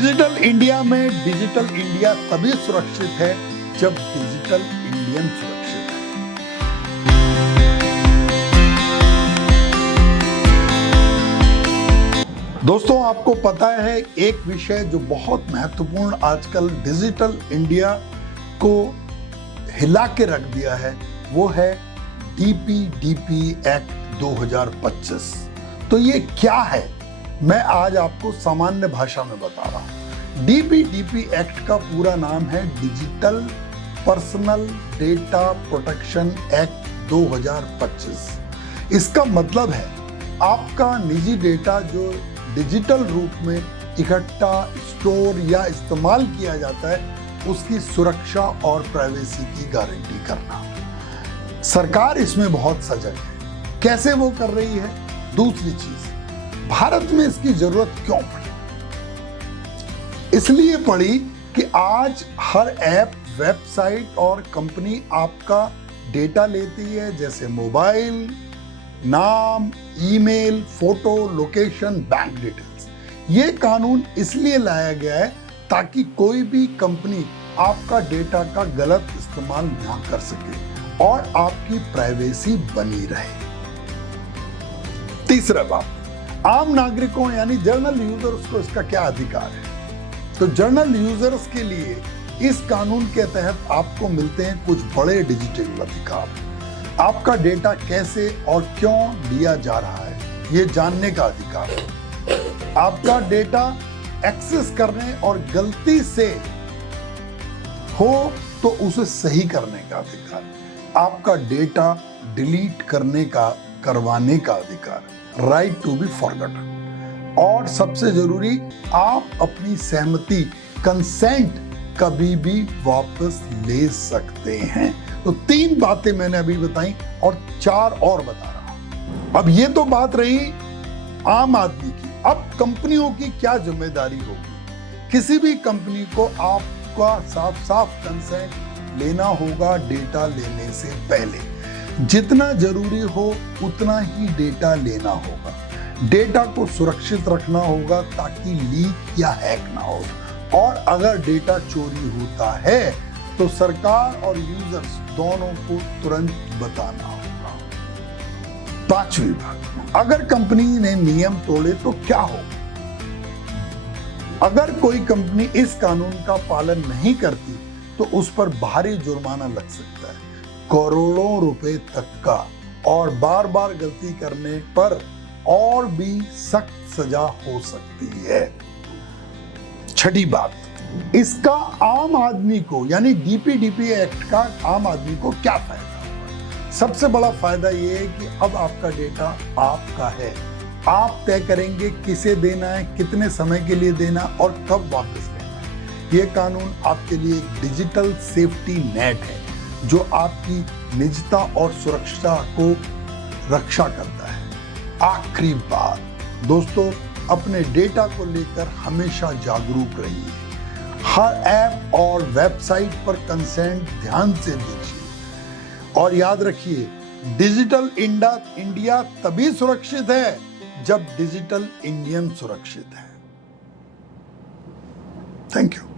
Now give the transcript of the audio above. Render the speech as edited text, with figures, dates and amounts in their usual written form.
Digital India में digital India तभी सुरक्षित है जब डिजिटल इंडियन सुरक्षित है। दोस्तों, आपको पता है एक विषय जो बहुत महत्वपूर्ण आजकल डिजिटल इंडिया को हिला के रख दिया है, वो है DPDP एक्ट 2025। तो ये क्या है, मैं आज आपको सामान्य भाषा में बता रहा हूं। DPDP एक्ट का पूरा नाम है digital personal data protection act 2025। इसका मतलब है आपका निजी डेटा जो डिजिटल रूप में इकट्ठा, स्टोर या इस्तेमाल किया जाता है, उसकी सुरक्षा और प्राइवेसी की गारंटी करना। सरकार इसमें बहुत सजग है। कैसे वो कर रही है? दूसरी चीज, भारत में इसकी जरूरत क्यों पड़ी? इसलिए पड़ी कि आज हर ऐप, वेबसाइट और कंपनी आपका डेटा लेती है, जैसे मोबाइल, नाम, email, photo, location, bank details. ये कानून इसलिए लाया गया है ताकि कोई भी कंपनी आपका डेटा का गलत इस्तेमाल ना कर सके और आपकी प्राइवेसी बनी रहे। तीसरा बात, आम नागरिकों यानी जनरल यूजर्स को इसका क्या अधिकार है? तो जनरल यूजर्स के लिए इस कानून के तहत आपको मिलते हैं कुछ बड़े डिजिटल अधिकार। आपका डेटा कैसे और क्यों लिया जा रहा है, ये जानने का अधिकार है। आपका डेटा एक्सेस करने और गलती से हो तो उसे सही करने का अधिकार। आपका डेटा डिलीट करवाने का अधिकार, राइट टू बी फॉरगॉटन। और सबसे जरूरी, आप अपनी सहमति, कंसेंट कभी भी वापस ले सकते हैं। तो 3 बातें मैंने अभी बताई और 4 और बता रहा हूं। अब ये तो बात रही आम आदमी की। अब कंपनियों की क्या जिम्मेदारी होगी? किसी भी कंपनी को आपका साफ कंसेंट लेना होगा डेटा लेने से पहले। जितना जरूरी हो उतना ही डेटा लेना होगा। डेटा को सुरक्षित रखना होगा ताकि लीक या हैक ना हो। और अगर डेटा चोरी होता है तो सरकार और यूजर्स दोनों को तुरंत बताना होगा। 5वीं बात, अगर कंपनी ने नियम तोड़े तो क्या होगा? अगर कोई कंपनी इस कानून का पालन नहीं करती तो उस पर भारी जुर्माना लग सकता है, करोड़ों रुपए तक का, और बार बार गलती करने पर और भी सख्त सजा हो सकती है। 6ठी बात, इसका आम आदमी को यानी DPDP एक्ट का आम आदमी को क्या फायदा होगा? सबसे बड़ा फायदा यह है कि अब आपका डेटा आपका है। आप तय करेंगे किसे देना है, कितने समय के लिए देना और कब वापस लेना है। यह कानून आपके लिए एक डिजिटल सेफ्टी नेट है जो आपकी निजता और सुरक्षा को रक्षा करता है। आखिरी बात दोस्तों, अपने डेटा को लेकर हमेशा जागरूक रहिए। हर ऐप और वेबसाइट पर कंसेंट ध्यान से दीजिए और याद रखिए, डिजिटल इंडिया तभी सुरक्षित है जब डिजिटल इंडियन सुरक्षित है। Thank you.